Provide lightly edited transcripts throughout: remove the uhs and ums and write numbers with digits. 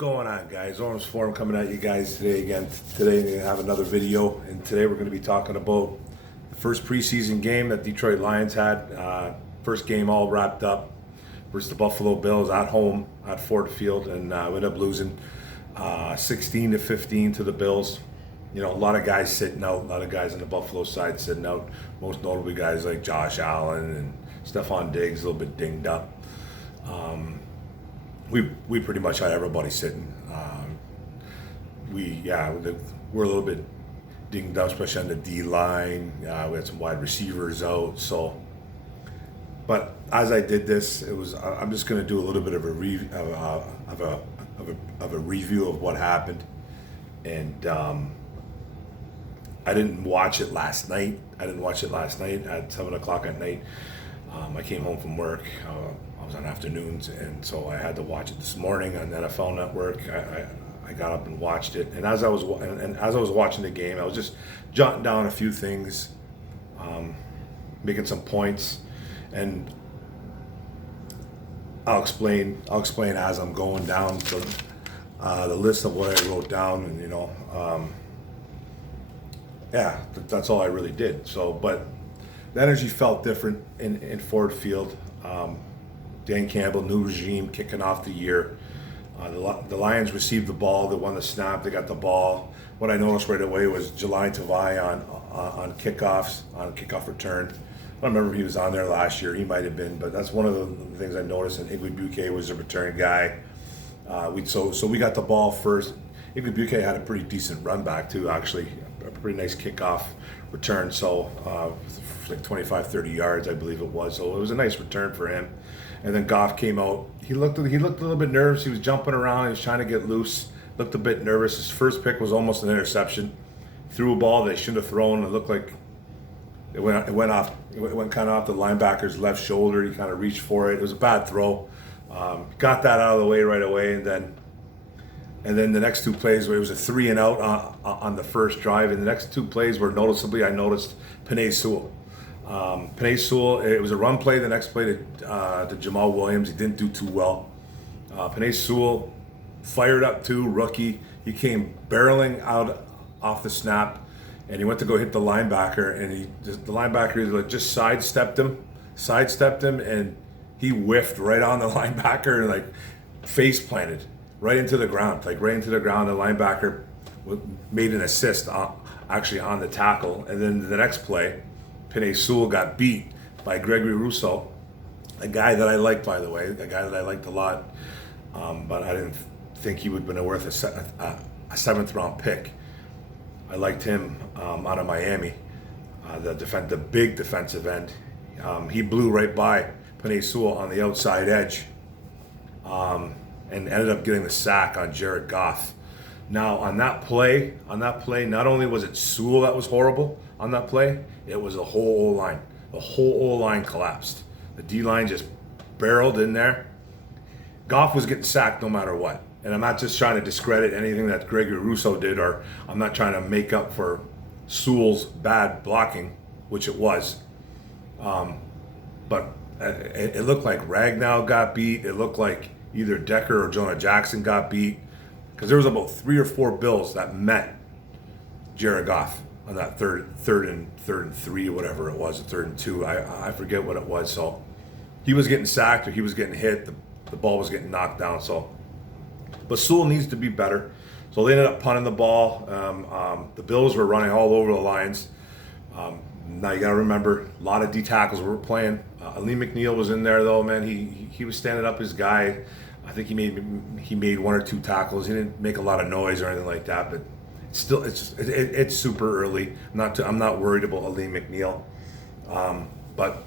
going on, guys? Orange Forum coming at you guys today again. Today we're going to have another video, and today we're going to be talking about the first preseason game that Detroit Lions had. First game all wrapped up versus the Buffalo Bills at home at Ford Field, and we ended up losing 16-15 to the Bills. You know, a lot of guys sitting out, a lot of guys on the Buffalo side sitting out, most notably guys like Josh Allen and Stephon Diggs, a little bit dinged up. We pretty much had everybody sitting. We're a little bit dinged up, especially on the D line. We had some wide receivers out. So, but as I did this, I'm just going to do a little bit of a review of what happened, and I didn't watch it last night. At 7:00 at night. I came home from work. I was on afternoons, and so I had to watch it this morning on NFL Network. I got up and watched it, and as I was watching the game, I was just jotting down a few things, making some points, and I'll explain as I'm going down the list of what I wrote down, and that's all I really did. So, but the energy felt different in Ford Field. Dan Campbell, new regime, kicking off the year. The Lions received the ball. They won the snap. They got the ball. What I noticed right away was Jelani Tavai on kickoffs, on kickoff return. I don't remember if he was on there last year. He might have been, but that's one of the things I noticed. And Igwebuike was a return guy. So we got the ball first. Igwebuike had a pretty decent run back too, actually. A pretty nice kickoff return. So like 25, 30 yards, I believe it was. So it was a nice return for him. And then Goff came out. He looked a little bit nervous. He was jumping around. He was trying to get loose. Looked a bit nervous. His first pick was almost an interception. Threw a ball they shouldn't have thrown. It looked like it went kind of off the linebacker's left shoulder. He kind of reached for it. It was a bad throw. Got that out of the way right away, and then the next two plays where it was a 3 and out on the first drive, and the next two plays were noticeably, I noticed Penei Sewell. It was a run play. The next play to Jamal Williams, he didn't do too well. Penei Sewell fired up too, rookie. He came barreling out off the snap, and he went to go hit the linebacker, and the linebacker just sidestepped him, and he whiffed right on the linebacker and like face planted right into the ground. The linebacker made an assist actually on the tackle, and then the next play, Penei Sewell got beat by Gregory Rousseau, a guy that I liked, by the way, a guy that I liked a lot, but I didn't think he would have been worth a seventh round pick. I liked him out of Miami, the big defensive end. He blew right by Penei Sewell on the outside edge, and ended up getting the sack on Jared Goff. Now on that play, not only was it Sewell that was horrible on that play, it was the whole O-line. The whole O-line collapsed. The D-line just barreled in there. Goff was getting sacked no matter what. And I'm not just trying to discredit anything that Gregory Rousseau did, or I'm not trying to make up for Sewell's bad blocking, which it was. But it looked like Ragnow got beat. It looked like either Decker or Jonah Jackson got beat, because there was about 3 or 4 Bills that met Jared Goff on that third and 3, whatever it was, 3rd and 2. I forget what it was. So he was getting sacked or he was getting hit. The ball was getting knocked down. But Sewell needs to be better. So they ended up punting the ball. The Bills were running all over the Lions. Now you got to remember, a lot of D tackles were playing. Ali McNeil was in there though, man. He was standing up his guy. I think he made 1 or 2 tackles. He didn't make a lot of noise or anything like that, but still, it's super early. I'm not worried about Ali McNeil. But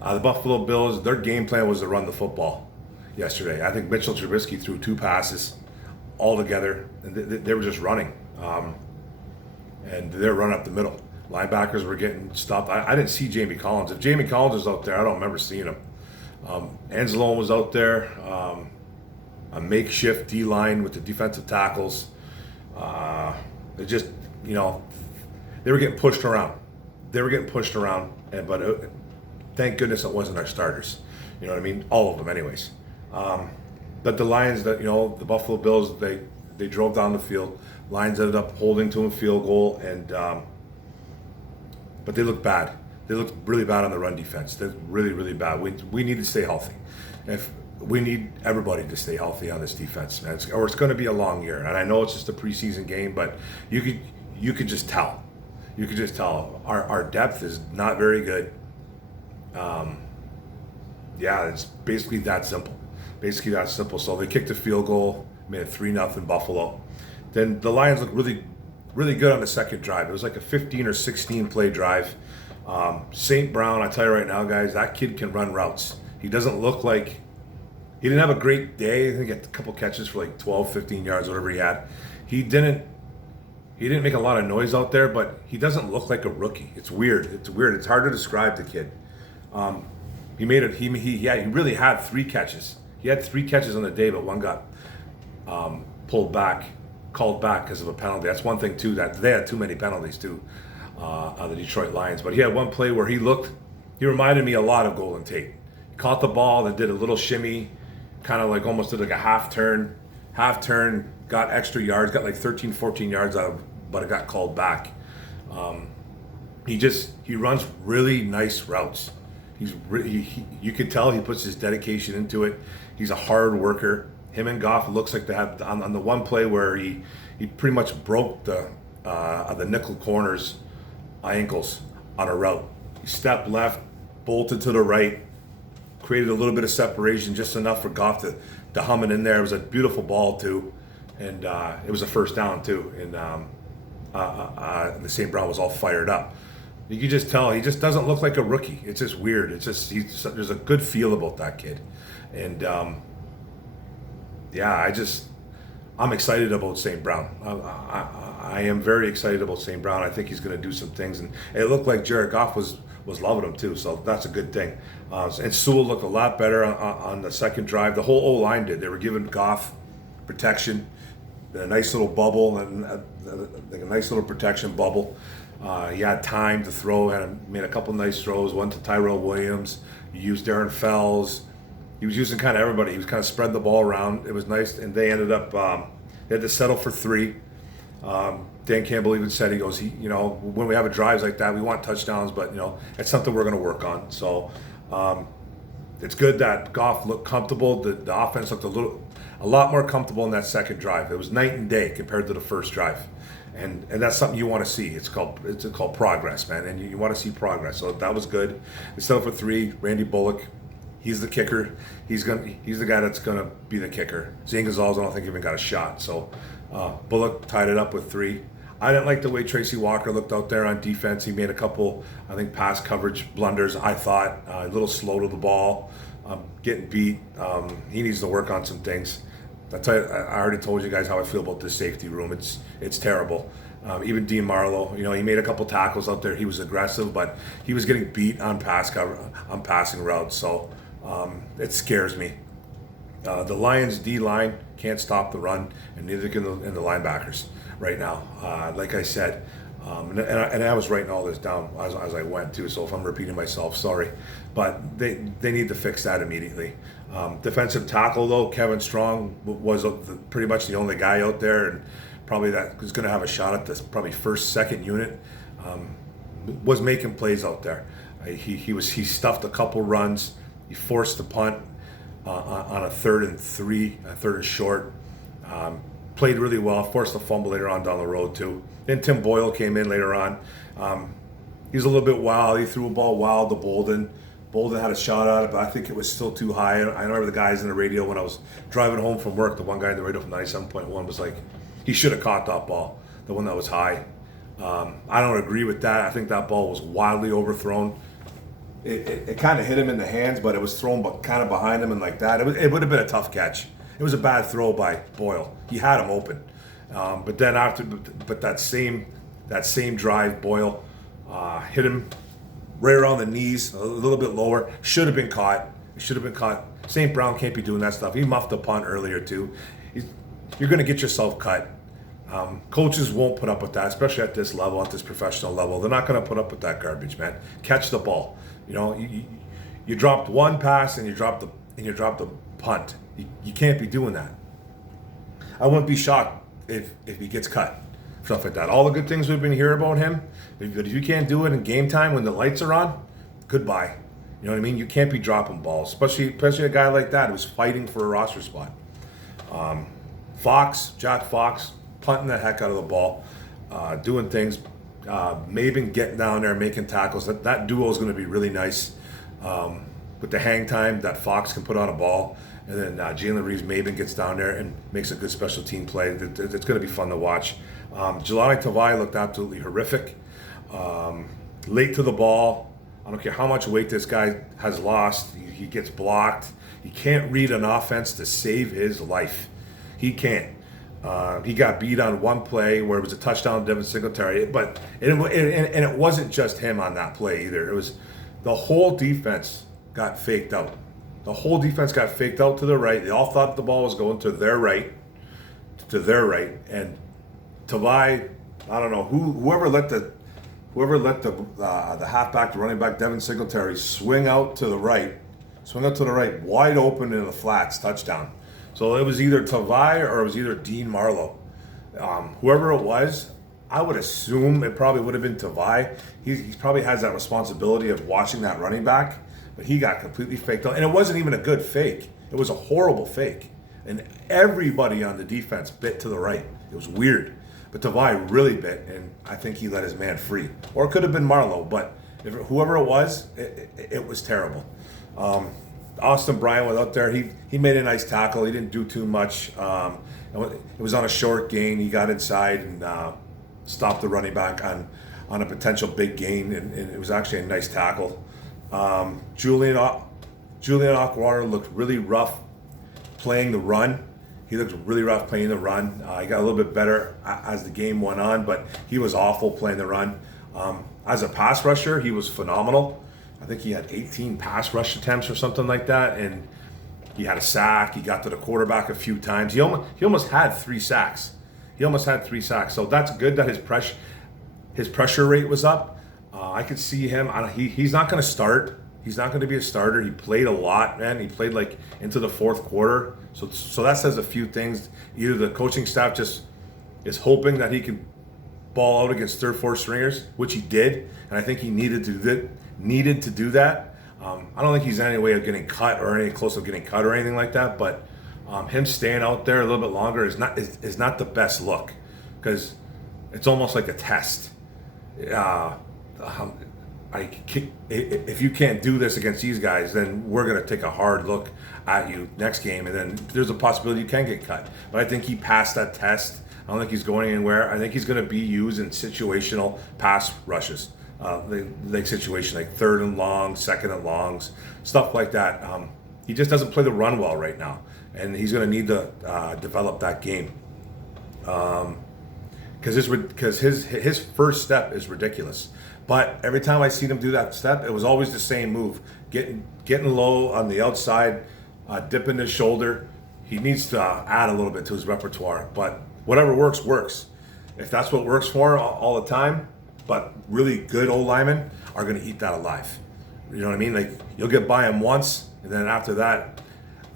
the Buffalo Bills, their game plan was to run the football yesterday. I think Mitchell Trubisky threw 2 passes all together, and they were just running, and they were running up the middle. Linebackers were getting stopped. I didn't see Jamie Collins. If Jamie Collins was out there, I don't remember seeing him. Anzalone was out there, a makeshift D-line with the defensive tackles. It just, they were getting pushed around. But thank goodness it wasn't our starters. You know what I mean? All of them anyways. but the Lions, that the Buffalo Bills, they drove down the field. Lions ended up holding to a field goal, and but they looked bad. They looked really bad on the run defense. They're really, really bad. We need to stay healthy. If we need everybody to stay healthy on this defense, man, or it's going to be a long year. And I know it's just a preseason game, but you could just tell. You could just tell our depth is not very good. Yeah, it's basically that simple. Basically that simple. So they kicked a field goal, made it 3-0 Buffalo. Then the Lions looked really, really good on the second drive. It was like a 15 or 16 play drive. St. Brown, I tell you right now, guys, that kid can run routes. He doesn't look like, he didn't have a great day. I think he had a couple catches for like 12, 15 yards, whatever he had. He didn't make a lot of noise out there, but he doesn't look like a rookie. It's weird. It's hard to describe the kid. He made it. He really had 3 catches. He had 3 catches on the day, but one got called back because of a penalty. That's one thing too. That they had too many penalties too, the Detroit Lions. But he had one play where he reminded me a lot of Golden Tate. He caught the ball and did a little shimmy, kind of like almost did like a half turn, got extra yards, got like 13, 14 yards out of, but it got called back. He runs really nice routes. You can tell he puts his dedication into it. He's a hard worker. Him and Goff looks like they have on the one play where he pretty much broke the nickel corner's ankles on a route. He stepped left, bolted to the right, created a little bit of separation, just enough for Goff to hum it in there. It was a beautiful ball too, and it was a first down too. And the St. Brown was all fired up. You can just tell he just doesn't look like a rookie. It's just weird. It's just there's a good feel about that kid, and I'm excited about St. Brown. I am very excited about St. Brown. I think he's going to do some things, and it looked like Jared Goff was loving him too, so that's a good thing. And Sewell looked a lot better on the second drive. The whole O-line did. They were giving Goff protection, a nice little bubble, and like a nice little protection bubble. He had time to throw, made a couple nice throws, one to Tyrell Williams. He used Darren Fells. He was using kind of everybody. He was kind of spreading the ball around. It was nice, and they ended up, they had to settle for 3. Dan Campbell even said, he goes, when we have drives like that, we want touchdowns, but, it's something we're going to work on. So it's good that Goff looked comfortable. The offense looked a lot more comfortable in that second drive. It was night and day compared to the first drive. And that's something you want to see. It's called progress, man, and you want to see progress. So that was good. They settled for 3. Randy Bullock, he's the kicker. He's the guy that's gonna be the kicker. Zane Gonzalez, I don't think even got a shot. So Bullock tied it up with 3. I didn't like the way Tracy Walker looked out there on defense. He made a couple, I think, pass coverage blunders. I thought a little slow to the ball, getting beat. He needs to work on some things. I already told you guys how I feel about this safety room. It's terrible. Even Dean Marlowe, he made a couple tackles out there. He was aggressive, but he was getting beat on passing routes. So it scares me. The Lions D line can't stop the run, and neither can the linebackers right now. Like I said, and I was writing all this down as I went too. So if I'm repeating myself, sorry, but they need to fix that immediately. Defensive tackle though, Kevin Strong was pretty much the only guy out there, and probably that was going to have a shot at this probably second unit. Was making plays out there. He stuffed a couple runs. He forced the punt on a 3rd and 3, a 3rd and short. Played really well. Forced a fumble later on down the road too. Then Tim Boyle came in later on. He was a little bit wild. He threw a ball wild to Bolden. Bolden had a shot at it, but I think it was still too high. I remember the guys in the radio when I was driving home from work, the one guy in the radio from 97.1 was like, he should have caught that ball, the one that was high. I don't agree with that. I think that ball was wildly overthrown. It kind of hit him in the hands, but it was thrown kind of behind him and like that. It would have been a tough catch. It was a bad throw by Boyle. He had him open. But then that same drive, Boyle hit him right around the knees, a little bit lower. Should have been caught. It should have been caught. St. Brown can't be doing that stuff. He muffed a punt earlier too. You're going to get yourself cut. Coaches won't put up with that, especially at this level, at this professional level. They're not going to put up with that garbage, man. Catch the ball. You dropped one pass and you dropped the punt. You can't be doing that. I wouldn't be shocked if he gets cut, stuff like that. All the good things we've been hearing about him, but if you can't do it in game time when the lights are on, goodbye. You know what I mean? You can't be dropping balls, especially a guy like that who's fighting for a roster spot. Jack Fox, punting the heck out of the ball, doing things. Maben getting down there, making tackles. That duo is going to be really nice. With the hang time that Fox can put on a ball, and then Jalen Reeves-Maben gets down there and makes a good special team play. It's going to be fun to watch. Jelani Tavai looked absolutely horrific. Late to the ball. I don't care how much weight this guy has lost. He gets blocked. He can't read an offense to save his life. He can't. He got beat on one play where it was a touchdown to Devin Singletary, but it wasn't just him on that play either. It was the whole defense got faked out. The whole defense got faked out to the right. They all thought the ball was going to their right, and Tavai, I don't know whoever let the halfback, the running back Devin Singletary swing out to the right, wide open in the flats, touchdown. So it was either Tavai or it was either Dean Marlowe. Whoever it was, I would assume it probably would have been Tavai. He probably has that responsibility of watching that running back, but he got completely faked out. And it wasn't even a good fake. It was a horrible fake. And everybody on the defense bit to the right. It was weird. But Tavai really bit, and I think he let his man free. Or it could have been Marlowe, but whoever it was, it was terrible. Austin Bryant was out there. He made a nice tackle. He didn't do too much. It was on a short gain. He got inside and stopped the running back on a potential big gain, and it was actually a nice tackle. Julian Okwara looked really rough playing the run. He looked really rough playing the run. He got a little bit better as the game went on, but he was awful playing the run. As a pass rusher, he was phenomenal. I think he had 18 pass rush attempts or something like that, and he had a sack. He got to the quarterback a few times. He almost had 3 sacks. So that's good that his pressure rate was up. I could see him. He's not going to start. He's not going to be a starter. He played a lot, man. He played like into the fourth quarter. So that says a few things. Either the coaching staff just is hoping that he can ball out against third, fourth stringers, which he did, and I think he needed to do that. I don't think he's in any way of getting cut or any close of getting cut or anything like that. But him staying out there a little bit longer is not the best look, because it's almost like a test. If you can't do this against these guys, then we're going to take a hard look at you next game, and then there's a possibility you can get cut. But I think he passed that test. I don't think he's going anywhere. I think he's going to be used in situational pass rushes, like situation like 3rd and long, 2nd and longs, stuff like that. He just doesn't play the run well right now, and he's going to need to develop that game. Because his first step is ridiculous. But every time I seen him do that step, it was always the same move. Getting low on the outside, dipping his shoulder. He needs to add a little bit to his repertoire. But whatever works. If that's what works for him all the time, but really good old linemen are going to eat that alive. You know what I mean? Like, you'll get by him once, and then after that,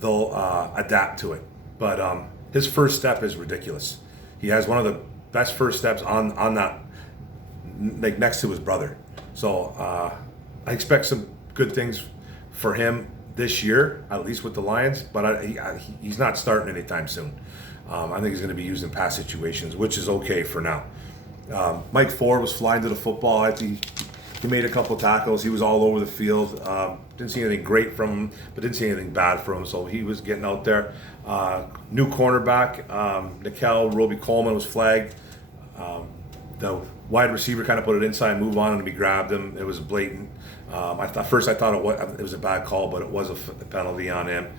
they'll adapt to it. But his first step is ridiculous. He has one of the best first steps on that, like next to his brother. So I expect some good things for him this year, at least with the Lions, but he's not starting anytime soon. I think he's going to be used in pass situations, which is okay for now. Mike Ford was flying to the football. He made a couple tackles. He was all over the field. Didn't see anything great from him, but didn't see anything bad from him, so he was getting out there. New cornerback, Nikel Roby-Coleman was flagged. The wide receiver kind of put it inside, move on, and we grabbed him. It was blatant. At first I thought it was a bad call, but it was a penalty on him.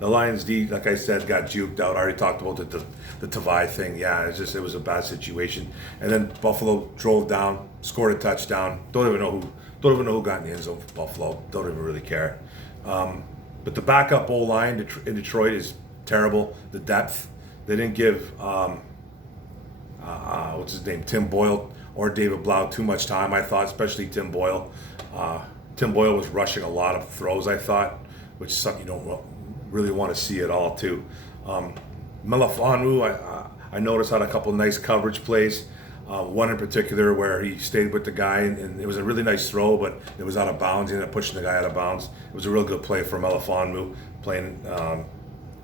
The Lions D, like I said, got juked out. I already talked about the Tavai thing. Yeah, it was a bad situation. And then Buffalo drove down, scored a touchdown. Don't even know who got in the end zone for Buffalo. Don't even really care. But the backup O-line in Detroit is terrible. The depth. They didn't give what's his name, Tim Boyle or David Blau too much time, I thought, especially Tim Boyle. Tim Boyle was rushing a lot of throws, I thought, which is something you don't really want to see it all too. Melifonwu, I noticed had a couple nice coverage plays. One in particular where he stayed with the guy, and it was a really nice throw, but it was out of bounds. He ended up pushing the guy out of bounds. It was a real good play for Melifonwu playing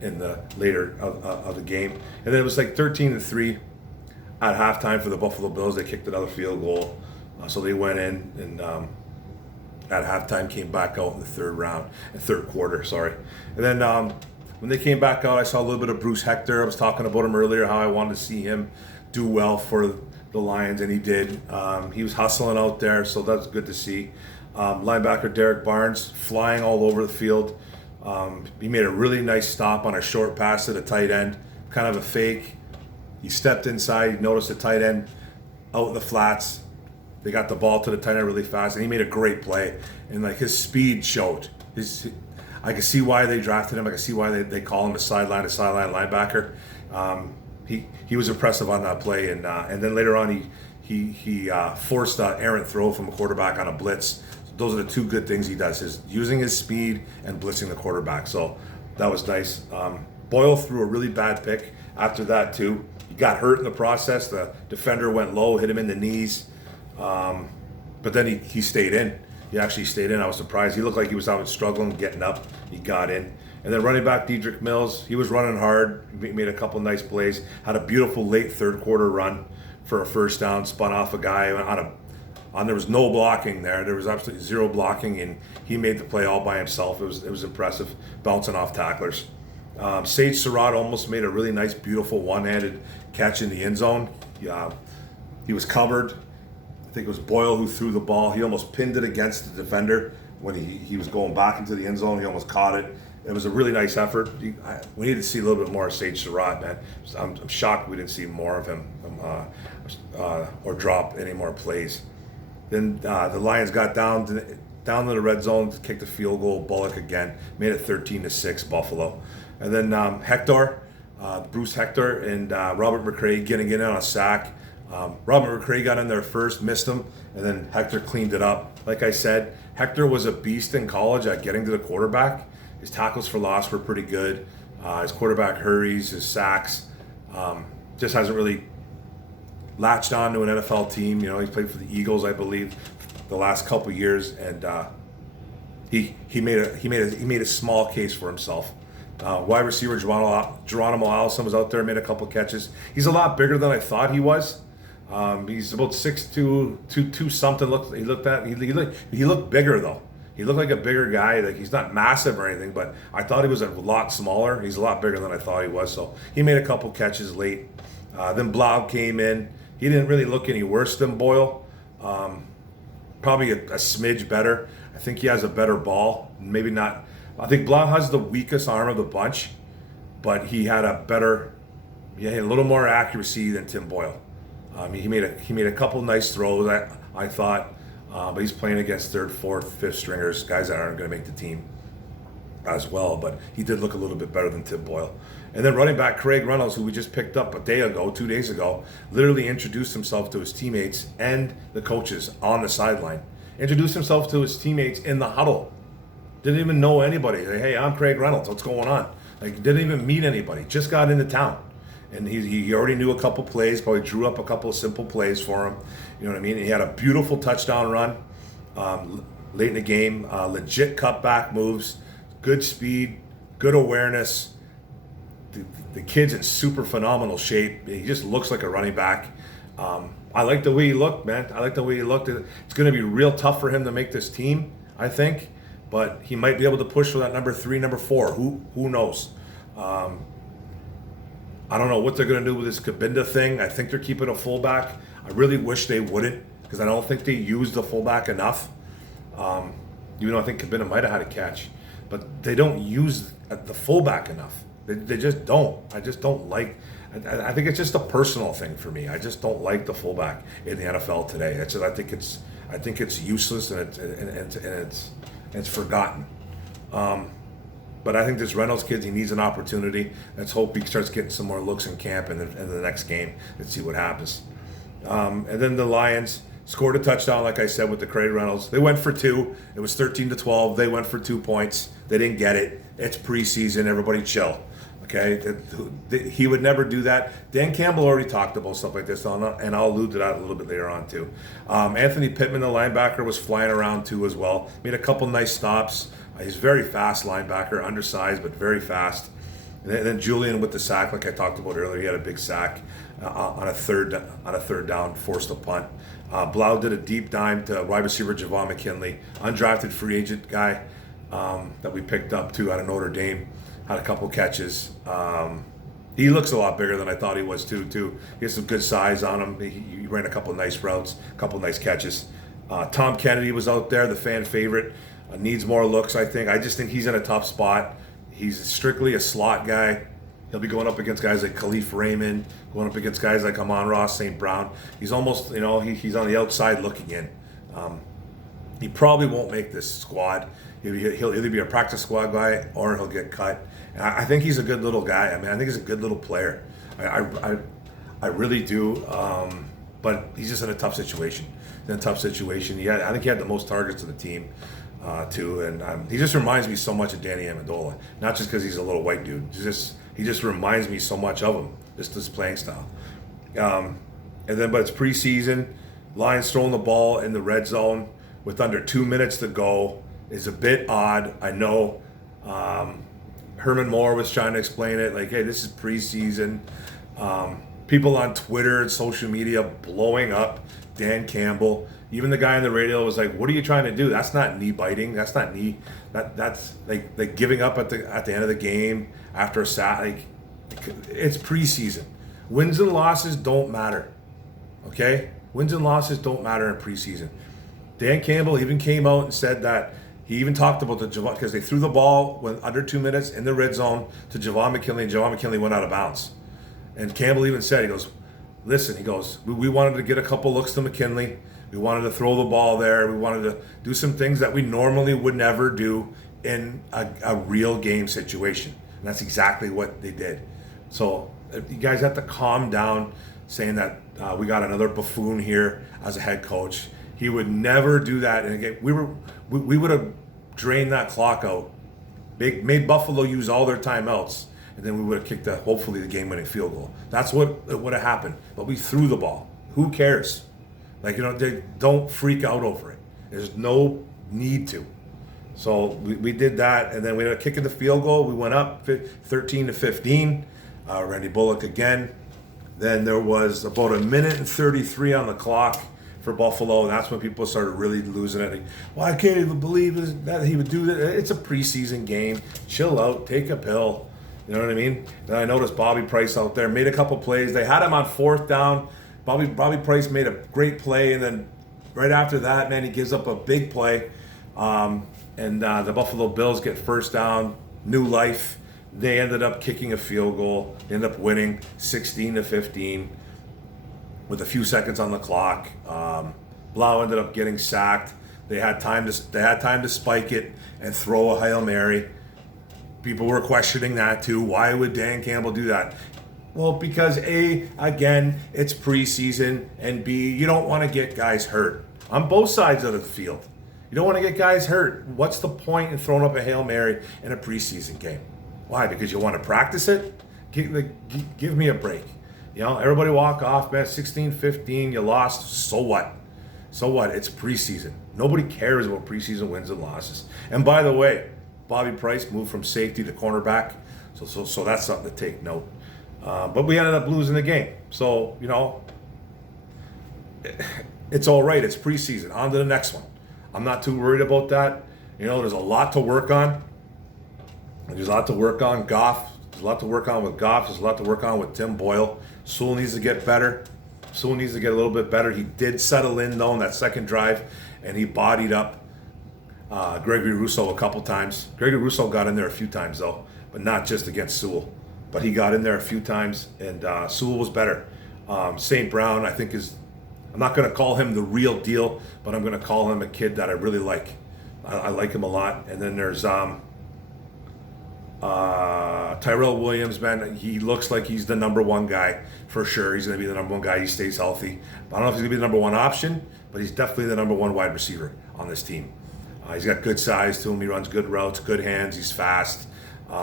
in the later of the game. And then it was like 13-3 at halftime for the Buffalo Bills. They kicked another field goal, so they went in and at halftime came back out in the third quarter. And then when they came back out, I saw a little bit of Bruce Hector. I was talking about him earlier, how I wanted to see him do well for the Lions, and he did. He was hustling out there, so that's good to see. Linebacker Derek Barnes flying all over the field. He made a really nice stop on a short pass to the tight end, kind of a fake. He stepped inside, he noticed the tight end out in the flats. They got the ball to the tight end really fast, and he made a great play. And like his speed showed. I can see why they drafted him. I can see why they call him a sideline linebacker. He was impressive on that play, and then later on he forced an errant throw from a quarterback on a blitz. Those are the two good things he does: is using his speed and blitzing the quarterback. So that was nice. Boyle threw a really bad pick after that too. He got hurt in the process. The defender went low, hit him in the knees, but then he stayed in. He actually stayed in. I was surprised. He looked like he was out struggling, getting up. He got in. And then running back Dedrick Mills, he was running hard. He made a couple nice plays. Had a beautiful late third quarter run for a first down. Spun off a guy there was no blocking there. There was absolutely zero blocking, and he made the play all by himself. It was impressive, bouncing off tacklers. Sage Surratt almost made a really nice, beautiful one-handed catch in the end zone. He was covered. I think it was Boyle who threw the ball. He almost pinned it against the defender when he was going back into the end zone. He almost caught it. It was a really nice effort. We need to see a little bit more of Sage Surratt, man. I'm shocked we didn't see more of him or drop any more plays. Then the Lions got down to the red zone, kicked a field goal. Bullock again made it 13-6 Buffalo. And then Bruce Hector and Robert McCray getting in on a sack. Robert McCray got in there first, missed him, and then Hector cleaned it up. Like I said, Hector was a beast in college at getting to the quarterback. His tackles for loss were pretty good. His quarterback hurries, his sacks, just hasn't really latched on to an NFL team. You know, he's played for the Eagles, I believe, the last couple years, and he made a small case for himself. Wide receiver Geronimo Allison was out there, made a couple catches. He's a lot bigger than I thought he was. He's about 6'2", 2 something. He looked bigger though. He looked like a bigger guy. Like, he's not massive or anything, but I thought he was a lot smaller. He's a lot bigger than I thought he was. So he made a couple catches late. Then Blau came in. He didn't really look any worse than Boyle. Probably a smidge better. I think he has a better ball. Maybe not. I think Blau has the weakest arm of the bunch, but he had a little more accuracy than Tim Boyle. He made a couple nice throws, I thought, but he's playing against third, fourth, fifth stringers, guys that aren't going to make the team as well. But he did look a little bit better than Tim Boyle. And then running back Craig Reynolds, who we just picked up 2 days ago, literally introduced himself to his teammates and the coaches on the sideline. Introduced himself to his teammates in the huddle. Didn't even know anybody. Like, hey, I'm Craig Reynolds. What's going on? Like, didn't even meet anybody. Just got into town. And he already knew a couple plays, probably drew up a couple of simple plays for him. You know what I mean? He had a beautiful touchdown run late in the game. Legit cutback moves, good speed, good awareness. The kid's in super phenomenal shape. He just looks like a running back. I like the way he looked, man. I like the way he looked. It's going to be real tough for him to make this team, I think. But he might be able to push for that number 3, number 4. Who knows? I don't know what they're going to do with this Kabinda thing. I think they're keeping a fullback. I really wish they wouldn't, because I don't think they use the fullback enough. Even though I think Kabinda might have had a catch. But they don't use the fullback enough. They just don't. I just don't like. I think it's just a personal thing for me. I just don't like the fullback in the NFL today. I think it's useless and it's forgotten. But I think this Reynolds kid, he needs an opportunity. Let's hope he starts getting some more looks in camp in the next game. Let's see what happens. And then the Lions, Scored a touchdown, like I said, with the Craig Reynolds. They went for 2. It was 13-12. They went for 2 points. They didn't get it. It's preseason. Everybody chill. Okay? He would never do that. Dan Campbell already talked about stuff like this, and I'll allude to that a little bit later on, too. Anthony Pittman, the linebacker, was flying around, too, as well. Made a couple nice stops. He's a very fast linebacker, undersized, but very fast. And then Julian with the sack, like I talked about earlier, he had a big sack on a third down, forced a punt. Blau did a deep dime to wide receiver Javon McKinley, undrafted free agent guy that we picked up too out of Notre Dame. Had a couple catches. He looks a lot bigger than I thought he was too. He has some good size on him. He ran a couple nice routes, a couple nice catches. Tom Kennedy was out there, the fan favorite. Needs more looks, I think. I just think he's in a tough spot. He's strictly a slot guy. He'll be going up against guys like Khalif Raymond, going up against guys like Amon-Ra St. Brown. He's almost, he's on the outside looking in. He probably won't make this squad. He'll either be a practice squad guy or he'll get cut. And I think he's a good little guy. I mean, I think he's a good little player. I really do. But he's just in a tough situation. I think he had the most targets of the team. Too, and he just reminds me so much of Danny Amendola. Not just because he's a little white dude. He just reminds me so much of him. Just his playing style. But it's preseason. Lions throwing the ball in the red zone with under 2 minutes to go is a bit odd. I know. Herman Moore was trying to explain it like, hey, this is preseason. People on Twitter and social media blowing up Dan Campbell. Even the guy on the radio was like, "What are you trying to do? That's not knee biting. That's not knee. That's like giving up at the end of the game after a sack. Like, it's preseason. Wins and losses don't matter. Okay, wins and losses don't matter in preseason." Dan Campbell even came out and said that he even talked about the Javon, because they threw the ball when under 2 minutes in the red zone to Javon McKinley, and Javon McKinley went out of bounds. And Campbell even said, he goes, "Listen," he goes, we wanted to get a couple looks to McKinley. We wanted to throw the ball there. We wanted to do some things that we normally would never do in a real game situation. And that's exactly what they did. So you guys have to calm down saying that we got another buffoon here as a head coach. He would never do that. And again, we would have drained that clock out, made Buffalo use all their timeouts, and then we would have kicked hopefully the game-winning field goal. That's what would have happened. But we threw the ball. Who cares? They don't freak out over it. There's no need to. So we did that, and then we had a kick in the field goal. We went up 13-15. Randy Bullock again. Then there was about 1:33 on the clock for Buffalo, and that's when people started really losing it. Well, I can't even believe that he would do that. It's a preseason game. Chill out. Take a pill. You know what I mean? Then I noticed Bobby Price out there made a couple plays. They had him on 4th down. Bobby Price made a great play, and then right after that, man, he gives up a big play. And the Buffalo Bills get 1st down, new life. They ended up kicking a field goal. They ended up winning 16-15 with a few seconds on the clock. Blau ended up getting sacked. They had time to spike it and throw a Hail Mary. People were questioning that too. Why would Dan Campbell do that? Well, because A, again, it's preseason, and B, you don't want to get guys hurt on both sides of the field. You don't want to get guys hurt. What's the point in throwing up a Hail Mary in a preseason game? Why? Because you want to practice it? Give me a break. Everybody walk off, man. 16-15, you lost. So what? So what? It's preseason. Nobody cares about preseason wins and losses. And by the way, Bobby Price moved from safety to cornerback, so that's something to take note. But we ended up losing the game. So, it's all right. It's preseason. On to the next one. I'm not too worried about that. There's a lot to work on. There's a lot to work on. Goff. There's a lot to work on with Goff. There's a lot to work on with Tim Boyle. Sewell needs to get better. Sewell needs to get a little bit better. He did settle in, though, in that second drive, and he bodied up Gregory Rousseau a couple times. Gregory Rousseau got in there a few times, though, but not just against Sewell. But he got in there a few times, and Sewell was better. St. Brown, I think, I'm not going to call him the real deal, but I'm going to call him a kid that I really like. I like him a lot. And then there's Tyrell Williams, man. He looks like he's the number one guy for sure. He's going to be the number one guy. He stays healthy. But I don't know if he's going to be the number one option, but he's definitely the number 1 wide receiver on this team. He's got good size to him. He runs good routes, good hands. He's fast.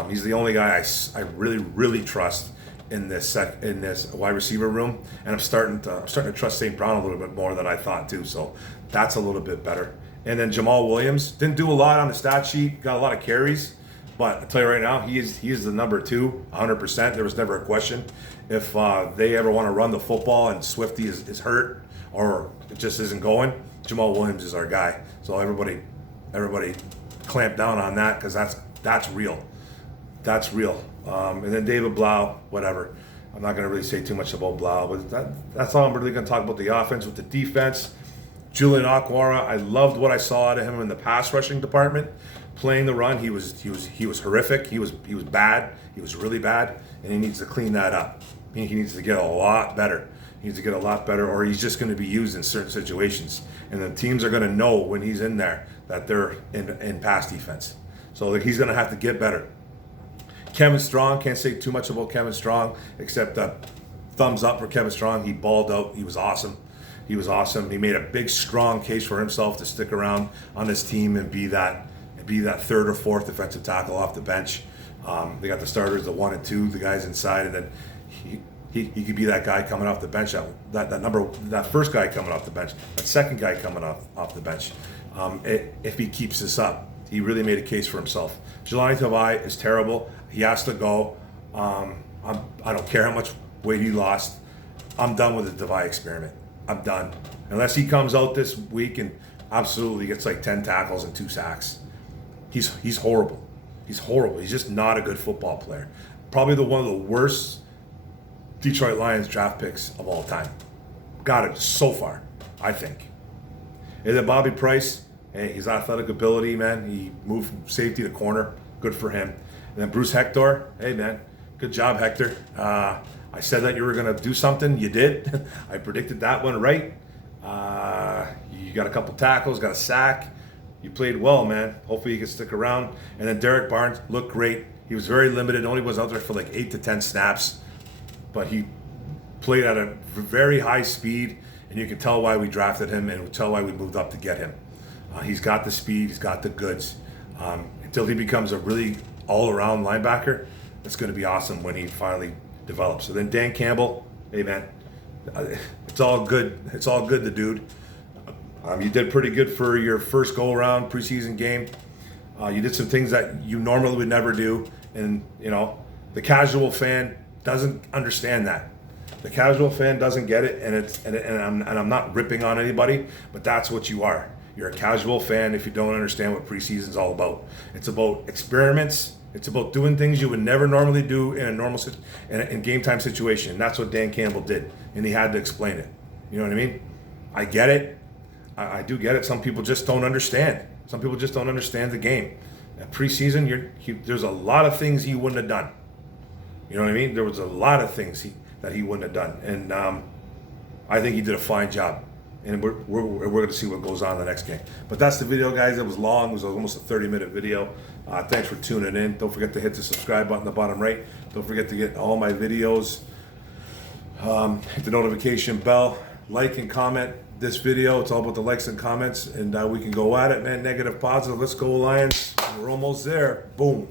He's the only guy I really, really trust in this wide receiver room, and I'm starting to trust St. Brown a little bit more than I thought too. So that's a little bit better. And then Jamal Williams didn't do a lot on the stat sheet, got a lot of carries, but I'll tell you right now, he is the number 2, 100%. There was never a question. If they ever want to run the football and Swifty is hurt or it just isn't going, Jamal Williams is our guy. So everybody clamp down on that, because that's real. That's real. And then David Blau, whatever. I'm not going to really say too much about Blau, but that's all I'm really going to talk about. The offense. With the defense, Julian Okwara, I loved what I saw out of him in the pass rushing department. Playing the run, he was horrific. He was bad. He was really bad, and he needs to clean that up. He needs to get a lot better. He needs to get a lot better, or he's just going to be used in certain situations, and the teams are going to know when he's in there that they're in pass defense. So he's going to have to get better. Kevin Strong, can't say too much about Kevin Strong, except thumbs up for Kevin Strong. He balled out. He was awesome. He was awesome. He made a big, strong case for himself to stick around on this team and be that 3rd or 4th defensive tackle off the bench. They got the starters, the 1 and 2, the guys inside, and then he could be that guy coming off the bench, that first guy coming off the bench, that second guy coming off the bench. If he keeps this up, he really made a case for himself. Jelani Tavai is terrible. He has to go. I don't care how much weight he lost. I'm done with the Tavai experiment. I'm done. Unless he comes out this week and absolutely gets like 10 tackles and 2 sacks. He's horrible. He's horrible. He's just not a good football player. Probably one of the worst Detroit Lions draft picks of all time. Got it so far, I think. And then Bobby Price, hey, his athletic ability, man. He moved from safety to corner. Good for him. And then Bruce Hector, hey, man. Good job, Hector. I said that you were going to do something. You did. I predicted that one right. You got a couple tackles, got a sack. You played well, man. Hopefully you can stick around. And then Derek Barnes looked great. He was very limited. Only was out there for like 8 to 10 snaps. But he played at a very high speed. And you can tell why we drafted him and tell why we moved up to get him. He's got the speed. He's got the goods. Until he becomes a really all-around linebacker, it's going to be awesome when he finally develops. So then Dan Campbell, hey, man. It's all good. It's all good, the dude. You did pretty good for your first go-around preseason game. You did some things that you normally would never do, and the casual fan doesn't understand that. The casual fan doesn't get it, and I'm not ripping on anybody, but that's what you are. You're a casual fan if you don't understand what preseason's all about. It's about experiments. It's about doing things you would never normally do in a normal in game time situation. And that's what Dan Campbell did, and he had to explain it. You know what I mean? I get it. I do get it. Some people just don't understand. Some people just don't understand the game. At preseason, there's a lot of things he wouldn't have done. You know what I mean? There was a lot of things that he wouldn't have done, and I think he did a fine job. And we're going to see what goes on in the next game. But that's the video, guys. It was long. It was almost a 30-minute video. Thanks for tuning in. Don't forget to hit the subscribe button in the bottom right. Don't forget to get all my videos. Hit the notification bell. Like and comment this video. It's all about the likes and comments. And we can go at it, man. Negative, positive. Let's go, Lions. We're almost there. Boom.